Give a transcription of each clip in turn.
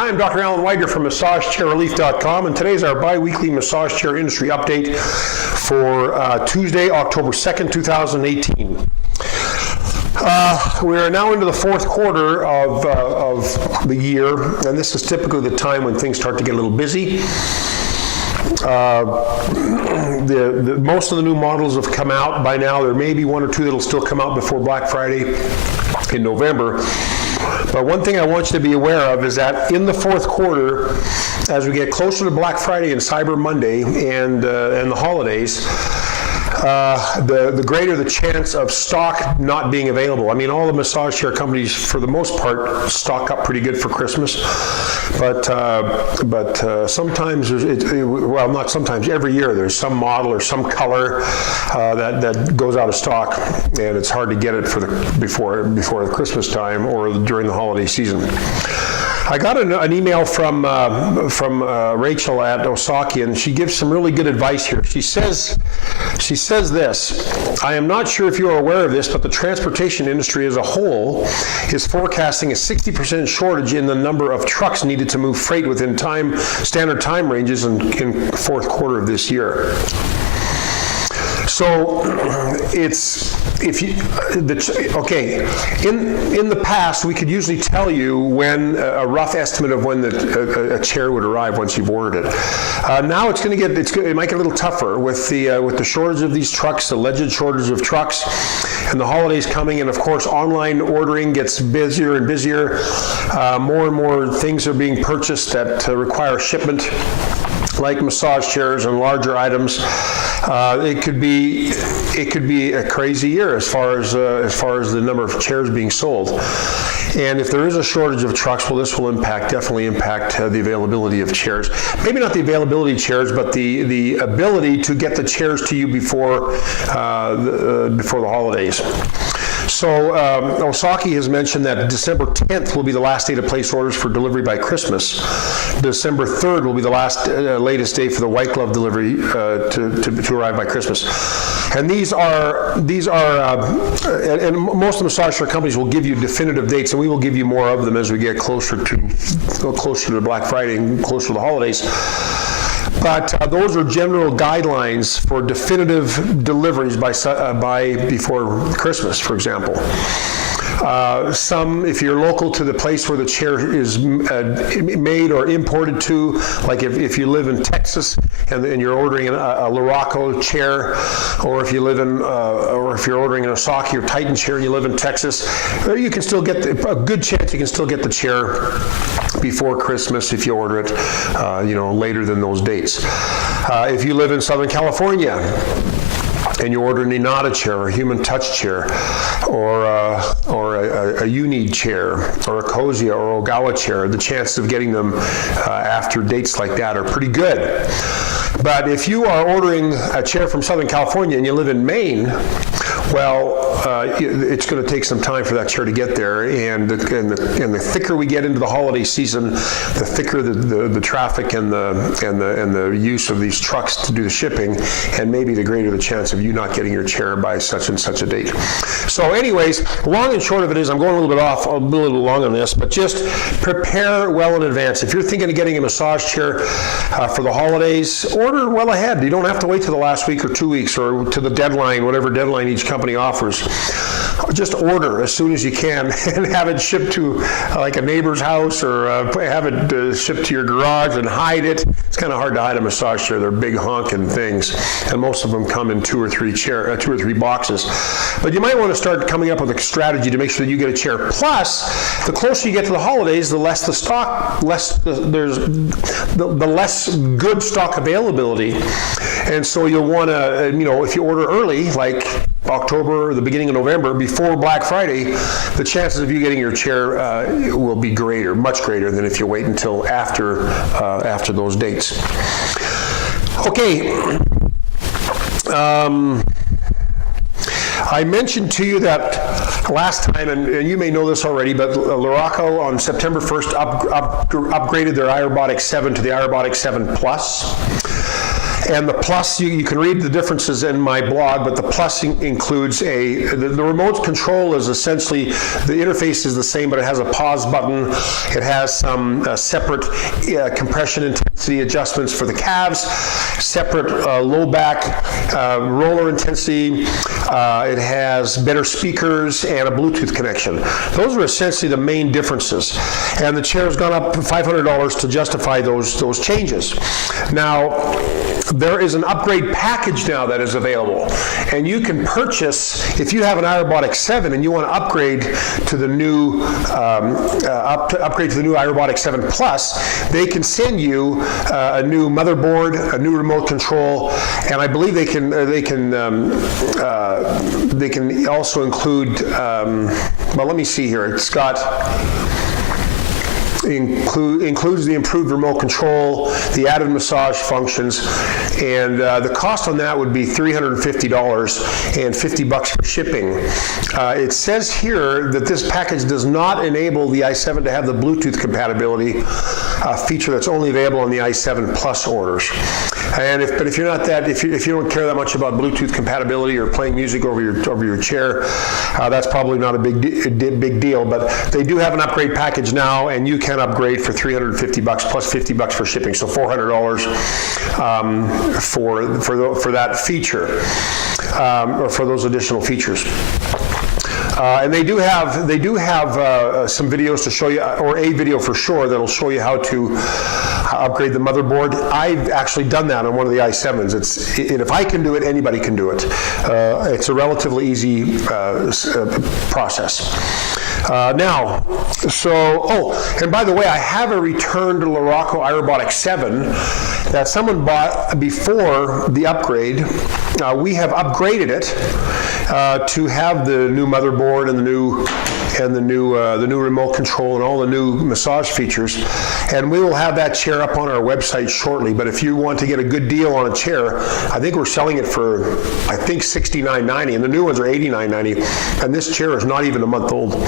Hi, I'm Dr. Alan Wiger from MassageChairRelief.com, and today's our bi-weekly massage chair industry update for Tuesday, October 2nd, 2018. We are now into the fourth quarter of the year, and this is typically the time when things start to get a little busy. Most of the new models have come out by now. There may be one or two that'll still come out before Black Friday in November. But one thing I want you to be aware of is that in the fourth quarter, as we get closer to Black Friday and Cyber Monday and the holidays, the greater the chance of stock not being available. I mean, all the massage chair companies, for the most part, stock up pretty good for Christmas. But sometimes, well, not sometimes, every year there's some model or some color that goes out of stock, and it's hard to get it for before the Christmas time or during the holiday season. I got an email from Rachel at Osaki, and she gives some really good advice here. She says this: I am not sure if you are aware of this, but the transportation industry as a whole is forecasting a 60% shortage in the number of trucks needed to move freight within standard time ranges in fourth quarter of this year. So in the past we could usually tell you when a rough estimate of when a chair would arrive once you've ordered it. Now it might get a little tougher with the shortage of these trucks, alleged shortage of trucks, and the holidays coming, and of course online ordering gets busier and busier. More and more things are being purchased that require shipment, like massage chairs and larger items. It could be a crazy year as far as the number of chairs being sold. And if there is a shortage of trucks, well, this will definitely impact the availability of chairs. Maybe not the availability of chairs, but the ability to get the chairs to you before the holidays. So Osaki has mentioned that December 10th will be the last day to place orders for delivery by Christmas. December 3rd will be the latest day for the white glove delivery to arrive by Christmas. And these are and most of the massage chair companies will give you definitive dates, and we will give you more of them as we get closer to Black Friday and closer to the holidays. But those are general guidelines for definitive deliveries before Christmas, for example. If you're local to the place where the chair is made or imported to, like if you live in Texas and you're ordering a LaRocco chair, or if you're ordering an Osaki or Titan chair and you live in Texas, you can still get a good chance you can still get the chair before Christmas if you order it, later than those dates. If you live in Southern California and you order an Inada chair or a human touch chair, or a Unide chair, or a Kozia or Ogawa chair, the chances of getting them after dates like that are pretty good. But if you are ordering a chair from Southern California and you live in Maine, well, it's going to take some time for that chair to get there, and the thicker we get into the holiday season, the thicker the traffic and the use of these trucks to do the shipping, and maybe the greater the chance of you not getting your chair by such and such a date. So anyways, long and short of it is, I'm going a little long on this, but just prepare well in advance. If you're thinking of getting a massage chair for the holidays, order well ahead. You don't have to wait till the last week or 2 weeks or to the deadline, whatever deadline each company offers. Just order as soon as you can and have it shipped to like a neighbor's house, or have it shipped to your garage and hide it. It's kind of hard to hide a massage chair. They're big honking things, and most of them come in two or three boxes. But you might want to start coming up with a strategy to make sure that you get a chair. Plus, the closer you get to the holidays, the less the stock, the less good stock availability. And so you'll want to, if you order early, like October or the beginning of November, before Black Friday, the chances of you getting your chair will be greater, much greater than if you wait until after those dates. Okay. I mentioned to you that last time, and you may know this already, but LaRocco on September 1st upgraded their iRobotics 7 to the iRobotics 7 Plus. And the plus, you can read the differences in my blog, but the plus includes the remote control is essentially, the interface is the same, but it has a pause button. It has some separate compression intensity adjustments for the calves, separate low back roller intensity. It has better speakers and a Bluetooth connection. Those are essentially the main differences. And the chair has gone up $500 to justify those changes. Now, there is an upgrade package now that is available, and you can purchase, if you have an iRobotics 7 and you want to upgrade to the new upgrade to the new iRobotics 7 Plus, they can send you a new motherboard, a new remote control, and I believe they can also include. Well, let me see here. It's got. Includes the improved remote control, the added massage functions, and the cost on that would be $350 and $50 for shipping. It says here that this package does not enable the i7 to have the Bluetooth compatibility feature that's only available on the i7 Plus orders. And if you're not that, if you don't care that much about Bluetooth compatibility or playing music over your chair, that's probably not a big deal. But they do have an upgrade package now, and you can upgrade for $350 plus $50 for shipping, so $400 for that feature, or for those additional features. And they do have some videos to show you, or a video for sure, that'll show you how to upgrade the motherboard. I've actually done that on one of the i7s. And if I can do it, anybody can do it. It's a relatively easy process. And by the way, I have a returned LaRocco iRobotics 7 that someone bought before the upgrade. We have upgraded it to have the new motherboard and the new remote control and all the new massage features, and we will have that chair up on our website shortly. But if you want to get a good deal on a chair, I think we're selling it for, I think, $69.90, and the new ones are $89.90, and this chair is not even a month old.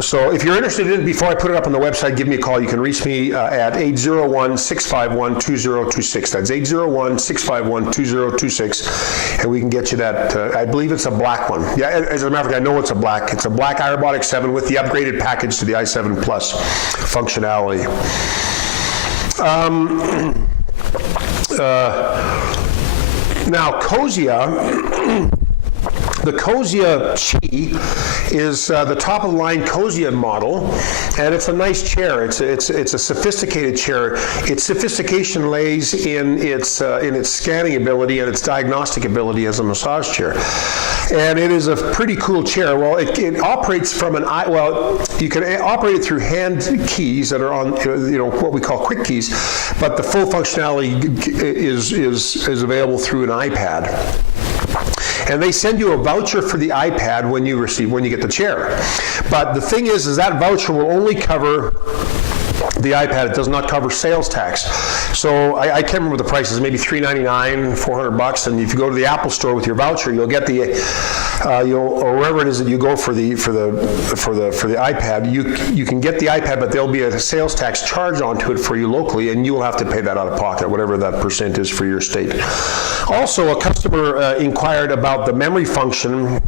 So if you're interested in it, before I put it up on the website, give me a call. You can reach me at 801-651-2026. That's 801-651-2026, and we can get you that. I believe it's a black one. Yeah, as a matter of fact, I know it's a black. It's a black iRobotics 7 with the upgraded package to the i7 Plus functionality. Now, Cosia. The Cosia Chi is the top-of-the-line Cosia model, and it's a nice chair. It's a sophisticated chair. Its sophistication lays in its scanning ability and its diagnostic ability as a massage chair, and it is a pretty cool chair. Well, it operates from you can operate it through hand keys that are on what we call quick keys, but the full functionality is available through an iPad. And they send you a voucher for the iPad when you get the chair. But the thing is that voucher will only cover the iPad. It does not cover sales tax. So I can't remember the prices, maybe $399, $400, and if you go to the Apple Store with your voucher, you'll get or wherever it is that you go for the iPad, you can get the iPad, but there'll be a sales tax charge onto it for you locally, and you will have to pay that out of pocket, whatever that percent is for your state. Also, a customer inquired about the memory function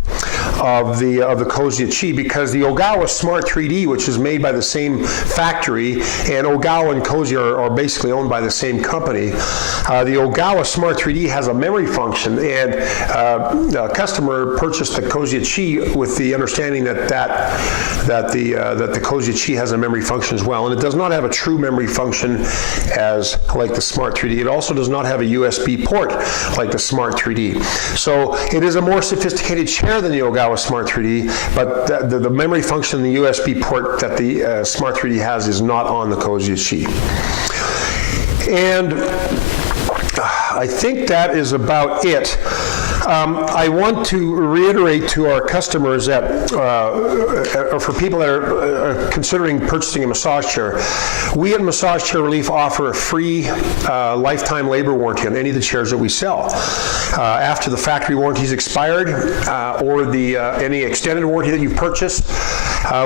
of the Cosia Chi, because the Ogawa Smart 3D, which is made by the same factory, and Ogawa and Cosia are basically owned by the same company. The Ogawa Smart 3D has a memory function, and a customer purchased the Cosia Chi with the understanding that the Cosia Chi has a memory function as well, and it does not have a true memory function like the Smart 3D. It also does not have a USB port like the Smart 3D. So it is a more sophisticated chair than the Ogawa Smart 3D, but the memory function in the USB port that the Smart 3D has is not on the Cosia Chi. And I think that is about it. I want to reiterate to our customers that, or for people that are considering purchasing a massage chair, we at Massage Chair Relief offer a free lifetime labor warranty on any of the chairs that we sell. After the factory warranty is expired, or any extended warranty that you've purchased,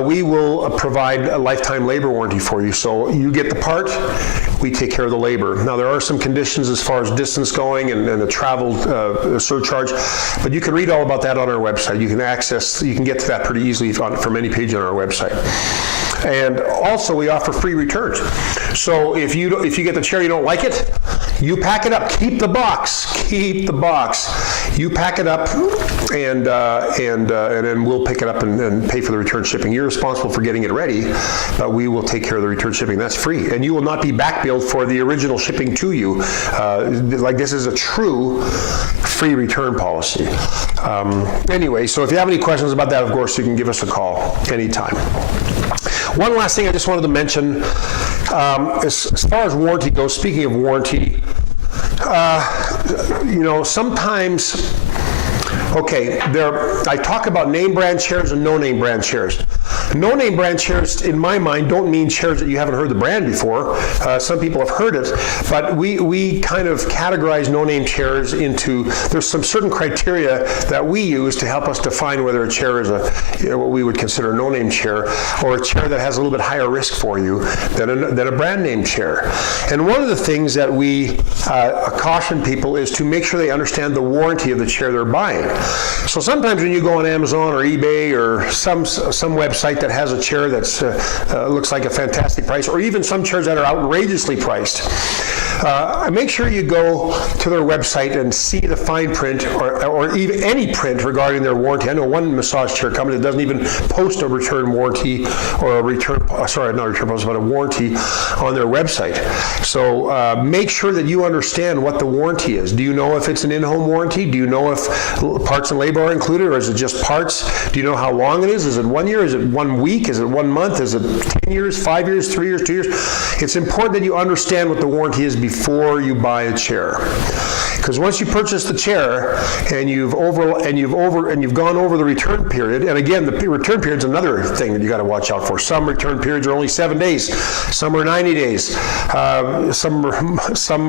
we will provide a lifetime labor warranty for you. So you get the part, we take care of the labor. Now there are some conditions as far as distance going and a travel surcharge, but you can read all about that on our website. You can get to that pretty easily from any page on our website. And also we offer free returns. So if you get the chair, you don't like it, you pack it up, keep the box, you pack it up, and then we'll pick it up and pay for the return shipping. You're responsible for getting it ready, but we will take care of the return shipping. That's free, and you will not be back billed for the original shipping to you. Like, this is a true free return policy. Anyway, so if you have any questions about that, of course, you can give us a call anytime. One last thing I just wanted to mention, as far as warranty goes, speaking of warranty, sometimes, okay, I talk about name brand chairs and no name brand chairs. No name brand chairs, in my mind, don't mean chairs that you haven't heard the brand before. Some people have heard it, but we kind of categorize no name chairs into, there's some certain criteria that we use to help us define whether a chair is what we would consider a no name chair, or a chair that has a little bit higher risk for you than a brand name chair. And one of the things that we caution people is to make sure they understand the warranty of the chair they're buying. So sometimes when you go on Amazon or eBay or some website that has a chair that's looks like a fantastic price, or even some chairs that are outrageously priced, make sure you go to their website and see the fine print or even any print regarding their warranty. I know one massage chair company that doesn't even post a return warranty or a warranty on their website. So make sure that you understand what the warranty is. Do you know if it's an in-home warranty? Do you know if parts and labor are included, or is it just parts? Do you know how long it is? Is it 1 year? Is it 1 week? Is it 1 month? Is it 10 years, 5 years, 3 years, 2 years? It's important that you understand what the warranty is before you buy a chair. Because once you purchase the chair and you've gone over the return period, and again, the return period is another thing that you got to watch out for. Some return periods are only 7 days, some are 90 days, some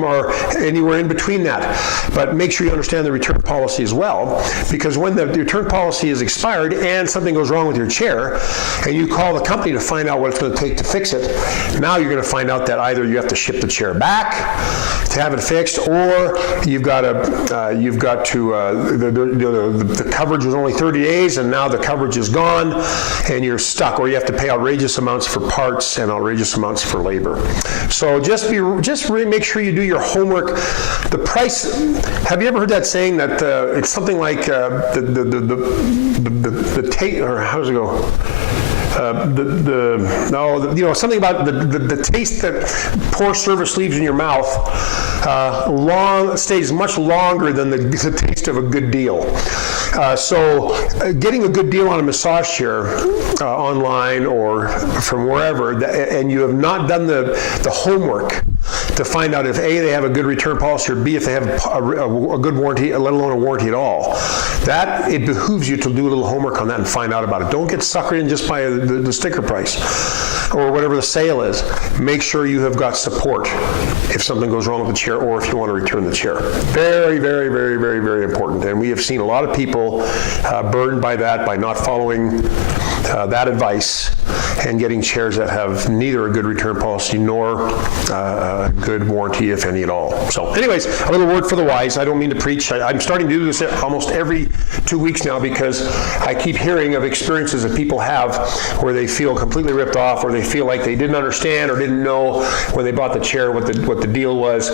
are anywhere in between that. But make sure you understand the return policy as well, because when the return policy is expired and something goes wrong with your chair, and you call the company to find out what it's going to take to fix it, now you're going to find out that either you have to ship the chair back to have it fixed, or the coverage was only 30 days and now the coverage is gone and you're stuck, or you have to pay outrageous amounts for parts and outrageous amounts for labor. So just really make sure you do your homework. The price, have you ever heard that saying that it's something like the taste, or how does it go? Something about the taste that poor service leaves in your mouth stays much longer than the taste of a good deal. So getting a good deal on a massage chair online or from wherever, and you have not done the homework to find out if A, they have a good return policy, or B, if they have a good warranty, let alone a warranty at all, that it behooves you to do a little homework on that and find out about it. Don't get suckered in just by the sticker price or whatever the sale is. Make sure you have got support if something goes wrong with the chair, or if you want to return the chair. Very, very, very, very, very important. And we have seen a lot of people burned by that, by not following that advice and getting chairs that have neither a good return policy nor a good warranty, if any at all. So anyways, a little word for the wise. I don't mean to preach. I'm starting to do this almost every 2 weeks now, because I keep hearing of experiences that people have where they feel completely ripped off, or they feel like they didn't understand or didn't know when they bought the chair what the deal was.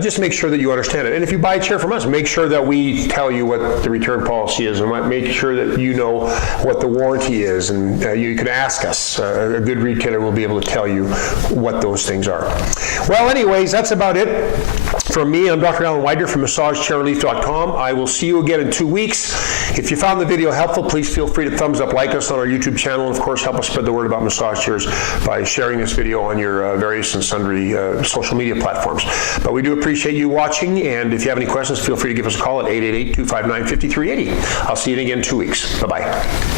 Just make sure that you understand it. And if you buy a chair from us, make sure that we tell you what the return policy is, and make sure that you know what the warranty is, and you can ask us. A good retailer will be able to tell you what those things are. Well, anyways, that's about it from me. I'm Dr. Alan Wider from MassageChairRelief.com. I will see you again in 2 weeks. If you found the video helpful, please feel free to thumbs up, like us on our YouTube channel, and of course help us spread the word about massage chairs by sharing this video on your various and sundry social media platforms. But we do appreciate you watching, and if you have any questions, feel free to give us a call at 888-259-5380. I'll see you again in 2 weeks. Bye-bye.